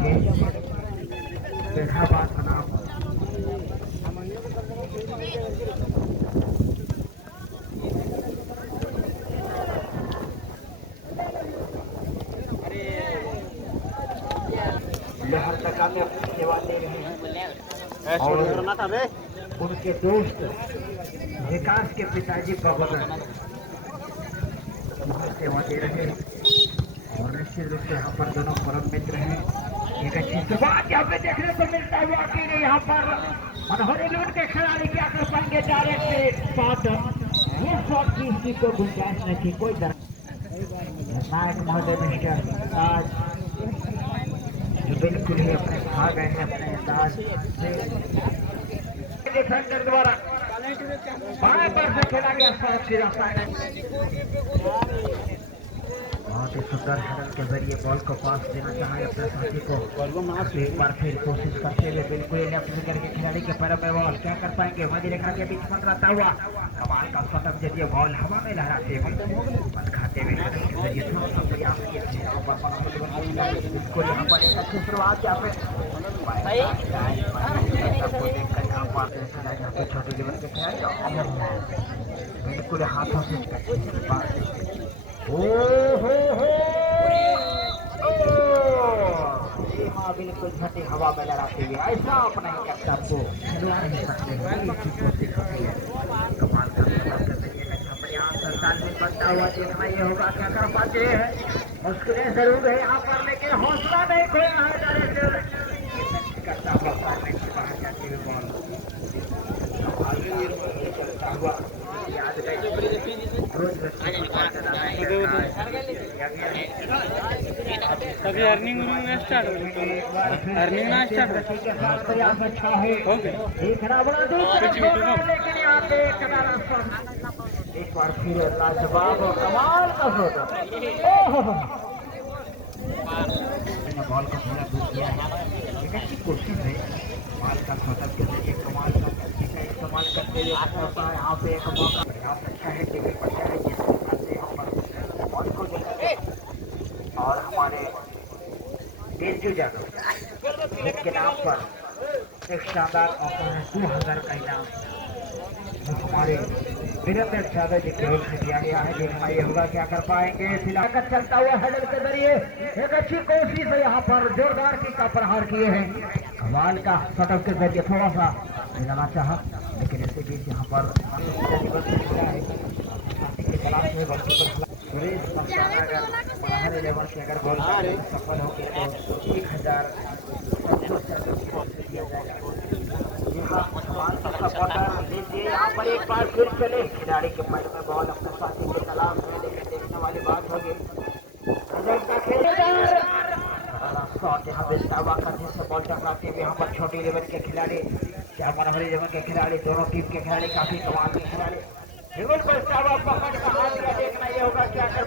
पाएंगे फैजाबाद का नाम। लहर तक में अपनी सेवा दे रहे हैं और उनके दोस्त विकास के पिताजी बगल सेवा दे रहे हैं और निश्चित रूप से यहाँ पर दोनों परम मित्र हैं। एक अच्छी शुरुआत यहाँ पे देखने को मिलता है। वाकई ने यहाँ पर हॉलीवुड के खिलाड़ी क्या कर पाएंगे डायरेक्ट शॉट। ये शॉट की किसी को गुंजाइश नहीं थी, कोई डर नायक महोदय मिस्टर आज जो बिल्कुल ही अपने खा गए हैं अपने अंदाज से डिफेंडर द्वारा बाएं पर से खेला गया शॉट सीधा साइड। बहुत ही सुंदर हेडर के जरिए बॉल को पास देना चाहे अपने साथी को। एक बार फिर कोशिश करते हुए बिल्कुल लेफ्ट विकेट के खिलाड़ी के पैरों में बॉल क्या कर पाएंगे। मध्य रेखा के बीच मंडराता हुआ कमाल का शतक जरिए बॉल हवा में लहराते हुए खाते हुए जरिए थोड़ा सा प्रयास किए थे। बिल्कुल यहाँ पर एक अच्छी शुरुआत यहाँ पे छोटे लेवल के खिलाड़ी बिल्कुल हाथों से हाँ बिल्कुल ठंडी हवा में लड़ाते हुए ऐसा अपना ही करता आपको नहीं सकते कमाल का तालमेल बनता हुआ देखना ये होगा क्या कर पाते हैं। मुश्किलें जरूर है यहाँ पर लेकिन हौसला नहीं खोना है। डायरेक्ट करता हुआ बाहर जाते हुए बॉल चलता हुआ अभी अर्निंग में स्टार्ट अर्निंग ना स्टार्ट एक बार फिर लाजवाब और कमाल का शॉट। बॉल को थोड़ा दूर किया है, एक अच्छी कोशिश है कमाल का शॉट के जरिए कमाल का इस्तेमाल करते हुए यहाँ पे एक मौका अच्छा है टीवी अच्छा है जिससे यहाँ पर बॉल को और हमारे तेजू यादव के नाम पर एक शानदार ऑफर है 2000 का इनाम जो हमारे वीरेंद्र यादव जी की ओर से दिया गया है। देखना ये होगा क्या कर पाएंगे। फिलहाल चलता हुआ हेडर के जरिए एक अच्छी कोशिश है यहाँ पर जोरदार की का प्रहार किए हैं। कमाल का शटक के जरिए थोड़ा सा मिलाना चाहा लेकिन इसके बीच यहाँ पर लेवल से अगर बॉल सफल हो गया तो 1000 यहाँ पर एक बार फिर चले खिलाड़ी के पैर में बॉल अपने साथी के तलाश में लेकिन देखने वाली बात होगी यहाँ पे बॉल टकराते हुए यहाँ पर छोटी लेवल के खिलाड़ी क्या मनोहरी लेवल के खिलाड़ी दोनों टीम के खिलाड़ी काफी कमाल के खिलाड़ी देखना ये होगा क्या कर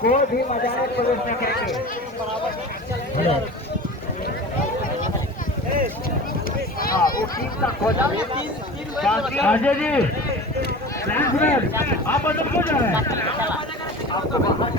कोई भी मैदान प्रवेश न करेंगे। हाँ वो टीम का खोजा अजय जी आप बदल को जा रहे हैं आपको बाहर